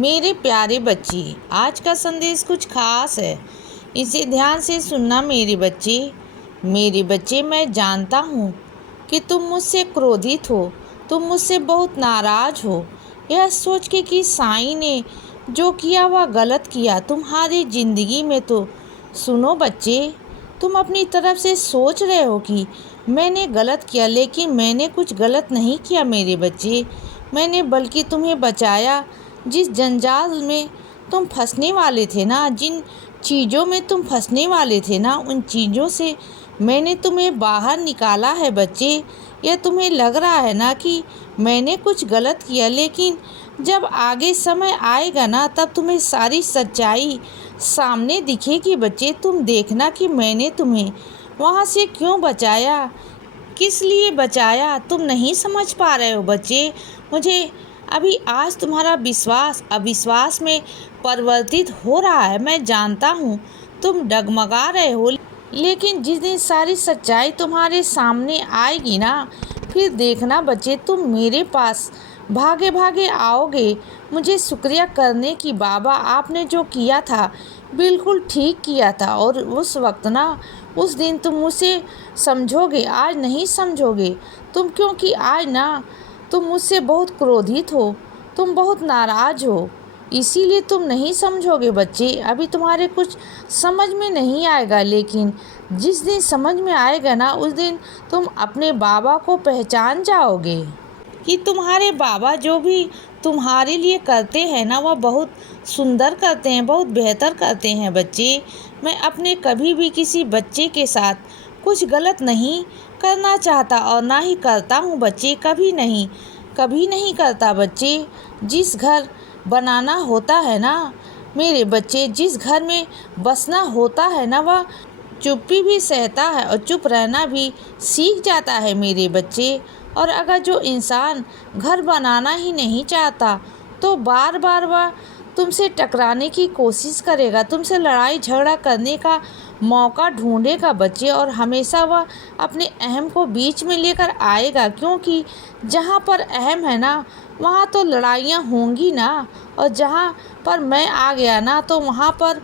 मेरे प्यारे बच्चे, आज का संदेश कुछ खास है। इसे ध्यान से सुनना मेरे बच्चे। मैं जानता हूँ कि तुम मुझसे क्रोधित हो, तुम मुझसे बहुत नाराज हो, यह सोच के कि साईं ने जो किया वह गलत किया तुम्हारी ज़िंदगी में। तो सुनो बच्चे, तुम अपनी तरफ से सोच रहे हो कि मैंने गलत किया, लेकिन मैंने कुछ गलत नहीं किया मेरे बच्चे। मैंने बल्कि तुम्हें बचाया। जिस जंजाल में तुम फंसने वाले थे ना, जिन चीज़ों में तुम फंसने वाले थे ना, उन चीज़ों से मैंने तुम्हें बाहर निकाला है बच्चे। यह तुम्हें लग रहा है ना कि मैंने कुछ गलत किया, लेकिन जब आगे समय आएगा ना, तब तुम्हें सारी सच्चाई सामने दिखेगी बच्चे। तुम देखना कि मैंने तुम्हें वहाँ से क्यों बचाया, किस लिए बचाया। तुम नहीं समझ पा रहे हो बच्चे। मुझे अभी आज तुम्हारा विश्वास अविश्वास में परिवर्तित हो रहा है। मैं जानता हूँ तुम डगमगा रहे हो, लेकिन जिस दिन सारी सच्चाई तुम्हारे सामने आएगी ना, फिर देखना बच्चे, तुम मेरे पास भागे भागे आओगे मुझे शुक्रिया करने की। बाबा, आपने जो किया था बिल्कुल ठीक किया था। और उस वक्त ना, उस दिन तुम मुझसे समझोगे, आज नहीं समझोगे तुम, क्योंकि आज ना तुम मुझसे बहुत क्रोधित हो, तुम बहुत नाराज हो, इसीलिए तुम नहीं समझोगे बच्चे। अभी तुम्हारे कुछ समझ में नहीं आएगा, लेकिन जिस दिन समझ में आएगा ना, उस दिन तुम अपने बाबा को पहचान जाओगे कि तुम्हारे बाबा जो भी तुम्हारे लिए करते हैं ना, वह बहुत सुंदर करते हैं, बहुत बेहतर करते हैं बच्चे। मैं अपने कभी भी किसी बच्चे के साथ कुछ गलत नहीं करना चाहता और ना ही करता हूँ बच्चे, कभी नहीं करता बच्चे। जिस घर बनाना होता है ना मेरे बच्चे, जिस घर में बसना होता है ना, वह चुप्पी भी सहता है और चुप रहना भी सीख जाता है मेरे बच्चे। और अगर जो इंसान घर बनाना ही नहीं चाहता, तो बार बार वह तुमसे टकराने की कोशिश करेगा, तुमसे लड़ाई झगड़ा करने का मौका ढूंढेगा बच्चे। और हमेशा वह अपने अहम को बीच में लेकर आएगा, क्योंकि जहाँ पर अहम है ना, वहाँ तो लड़ाइयाँ होंगी ना। और जहाँ पर मैं आ गया ना, तो वहाँ पर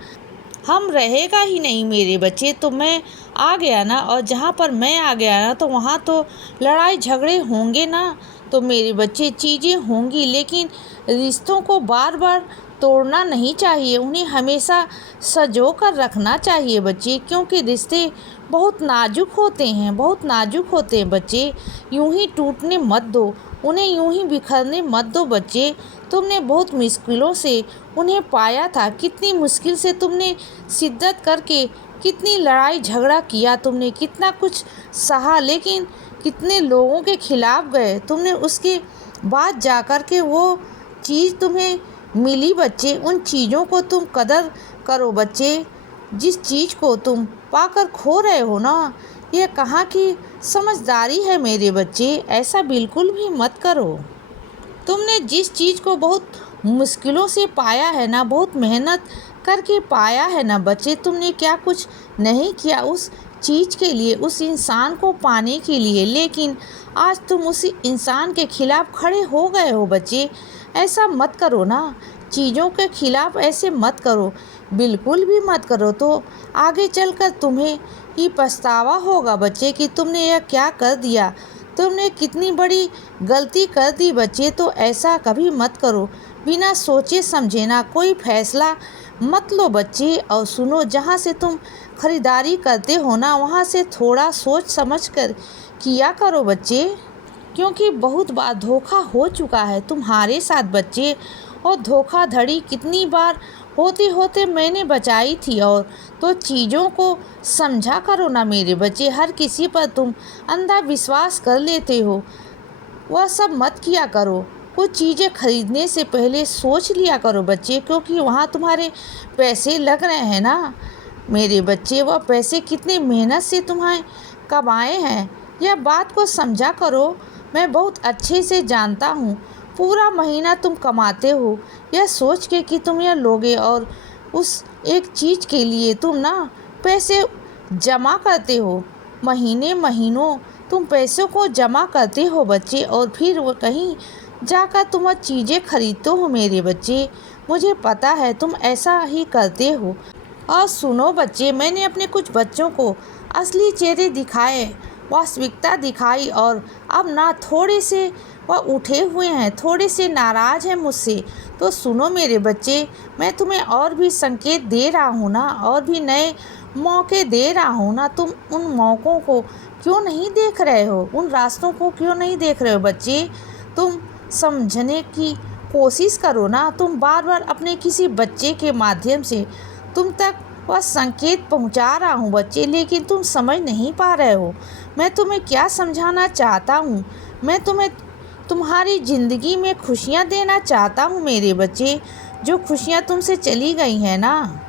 हम रहेगा ही नहीं मेरे बच्चे। तो मैं आ गया ना, और जहाँ पर मैं आ गया ना, तो वहाँ तो लड़ाई झगड़े होंगे ना। तो मेरे बच्चे, चीज़ें होंगी, लेकिन रिश्तों को बार बार तोड़ना नहीं चाहिए, उन्हें हमेशा सँजो कर रखना चाहिए बच्चे, क्योंकि रिश्ते बहुत नाजुक होते हैं, बहुत नाजुक होते हैं बच्चे। यूं ही टूटने मत दो, उन्हें यूं ही बिखरने मत दो बच्चे। तुमने बहुत मुश्किलों से उन्हें पाया था, कितनी मुश्किल से तुमने शिद्दत करके, कितनी लड़ाई झगड़ा किया तुमने, कितना कुछ सहा, लेकिन कितने लोगों के खिलाफ गए तुमने, उसके बाद जाकर के वो चीज़ तुम्हें मिली बच्चे। उन चीज़ों को तुम कदर करो बच्चे। जिस चीज़ को तुम पाकर खो रहे हो ना, यह कहाँ की समझदारी है मेरे बच्चे। ऐसा बिल्कुल भी मत करो। तुमने जिस चीज़ को बहुत मुश्किलों से पाया है ना, बहुत मेहनत करके पाया है ना बच्चे, तुमने क्या कुछ नहीं किया उस चीज़ के लिए, उस इंसान को पाने के लिए, लेकिन आज तुम उसी इंसान के खिलाफ खड़े हो गए हो बच्चे। ऐसा मत करो ना, चीज़ों के खिलाफ ऐसे मत करो, बिल्कुल भी मत करो। तो आगे चलकर तुम्हें ये पछतावा होगा बच्चे कि तुमने यह क्या कर दिया, तुमने कितनी बड़ी गलती कर दी बच्चे। तो ऐसा कभी मत करो, बिना सोचे समझे ना कोई फैसला मत लो बच्चे। और सुनो, जहाँ से तुम खरीदारी करते हो ना, वहाँ से थोड़ा सोच समझ कर किया करो बच्चे, क्योंकि बहुत बार धोखा हो चुका है तुम्हारे साथ बच्चे। और धोखाधड़ी कितनी बार होते होते मैंने बचाई थी। और तो चीज़ों को समझा करो ना मेरे बच्चे। हर किसी पर तुम अंधा विश्वास कर लेते हो, वह सब मत किया करो। कुछ चीज़ें खरीदने से पहले सोच लिया करो बच्चे, क्योंकि वहाँ तुम्हारे पैसे लग रहे हैं ना मेरे बच्चे, वह पैसे कितने मेहनत से तुम्हें कमाए हैं, यह बात को समझा करो। मैं बहुत अच्छे से जानता हूँ, पूरा महीना तुम कमाते हो यह सोच के कि तुम यह लोगे, और उस एक चीज़ के लिए तुम ना पैसे जमा करते हो, महीनों तुम पैसों को जमा करते हो बच्चे। और फिर वो कहीं जाकर तुम वह चीज़ें खरीदते हो मेरे बच्चे। मुझे पता है तुम ऐसा ही करते हो। और सुनो बच्चे, मैंने अपने कुछ बच्चों को असली चेहरे दिखाए, वास्तविकता दिखाई, और अब ना थोड़े से वह उठे हुए हैं, थोड़े से नाराज़ हैं मुझसे। तो सुनो मेरे बच्चे, मैं तुम्हें और भी संकेत दे रहा हूँ ना, और भी नए मौके दे रहा हूँ ना। तुम उन मौक़ों को क्यों नहीं देख रहे हो? उन रास्तों को क्यों नहीं देख रहे हो बच्चे? तुम समझने की कोशिश करो ना। तुम बार बार अपने किसी बच्चे के माध्यम से तुम तक वह संकेत पहुंचा रहा हूं बच्चे, लेकिन तुम समझ नहीं पा रहे हो मैं तुम्हें क्या समझाना चाहता हूं। मैं तुम्हें तुम्हारी ज़िंदगी में खुशियां देना चाहता हूं मेरे बच्चे। जो खुशियां तुमसे चली गई हैं ना,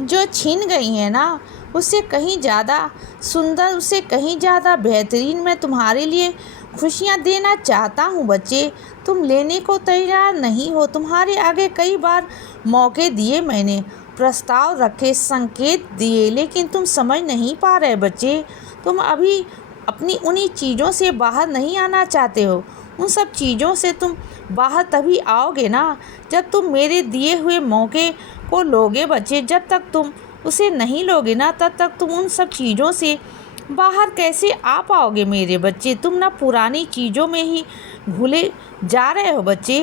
जो छीन गई हैं ना, उससे कहीं ज़्यादा सुंदर, उससे कहीं ज़्यादा बेहतरीन मैं तुम्हारे लिए खुशियाँ देना चाहता हूँ बच्चे। तुम लेने को तैयार नहीं हो। तुम्हारे आगे कई बार मौके दिए मैंने, प्रस्ताव रखे, संकेत दिए, लेकिन तुम समझ नहीं पा रहे बच्चे। तुम अभी अपनी उन्हीं चीज़ों से बाहर नहीं आना चाहते हो। उन सब चीज़ों से तुम बाहर तभी आओगे ना जब तुम मेरे दिए हुए मौके को लोगे बच्चे। जब तक तुम उसे नहीं लोगे ना, तब तक तुम उन सब चीज़ों से बाहर कैसे आ पाओगे मेरे बच्चे। तुम ना पुरानी चीज़ों में ही भूले जा रहे हो बच्चे,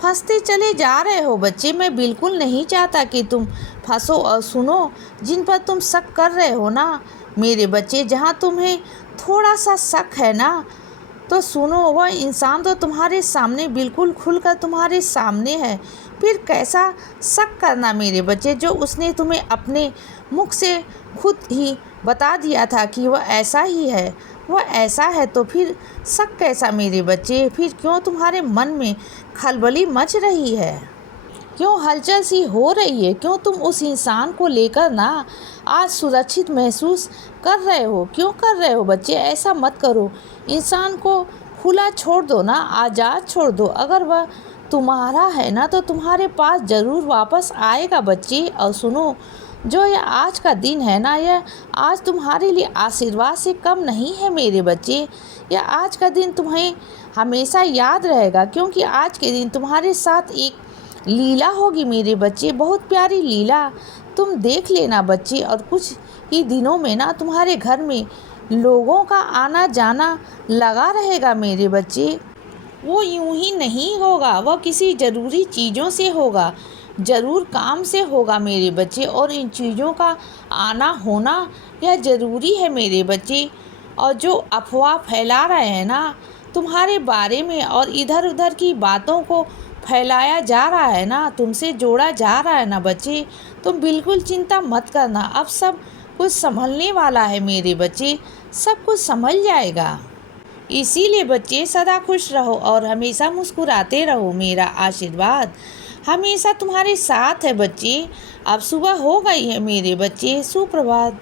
फंसते चले जा रहे हो बच्चे। मैं बिल्कुल नहीं चाहता कि तुम फंसो। और सुनो, जिन पर तुम शक कर रहे हो ना मेरे बच्चे, जहाँ तुम्हें थोड़ा सा शक है ना, तो सुनो, वह इंसान तो तुम्हारे सामने बिल्कुल खुलकर तुम्हारे सामने है। फिर कैसा शक करना मेरे बच्चे, जो उसने तुम्हें अपने मुख से खुद ही बता दिया था कि वह ऐसा ही है, वह ऐसा है। तो फिर शक कैसा मेरे बच्चे? फिर क्यों तुम्हारे मन में खलबली मच रही है? क्यों हलचल सी हो रही है? क्यों तुम उस इंसान को लेकर ना आज सुरक्षित महसूस कर रहे हो? क्यों कर रहे हो बच्चे? ऐसा मत करो। इंसान को खुला छोड़ दो ना, आज़ाद छोड़ दो। अगर वह तुम्हारा है ना, तो तुम्हारे पास ज़रूर वापस आएगा बच्चे। और सुनो, जो यह आज का दिन है ना, यह आज तुम्हारे लिए आशीर्वाद से कम नहीं है मेरे बच्चे। यह आज का दिन तुम्हें हमेशा याद रहेगा, क्योंकि आज के दिन तुम्हारे साथ एक लीला होगी मेरे बच्चे, बहुत प्यारी लीला। तुम देख लेना बच्चे, और कुछ ही दिनों में ना तुम्हारे घर में लोगों का आना जाना लगा रहेगा मेरे बच्चे। वो यूं ही नहीं होगा, वह किसी ज़रूरी चीज़ों से होगा, ज़रूर काम से होगा मेरे बच्चे। और इन चीज़ों का आना होना यह ज़रूरी है मेरे बच्चे। और जो अफवाह फैला रहे हैं ना तुम्हारे बारे में, और इधर उधर की बातों को फैलाया जा रहा है ना, तुमसे जोड़ा जा रहा है ना बच्चे, तुम बिल्कुल चिंता मत करना। अब सब कुछ संभलने वाला है मेरे बच्चे, सब कुछ संभल जाएगा। इसीलिए बच्चे सदा खुश रहो और हमेशा मुस्कुराते रहो। मेरा आशीर्वाद हमेशा तुम्हारे साथ है बच्चे। अब सुबह हो गई है मेरे बच्चे, सुप्रभात।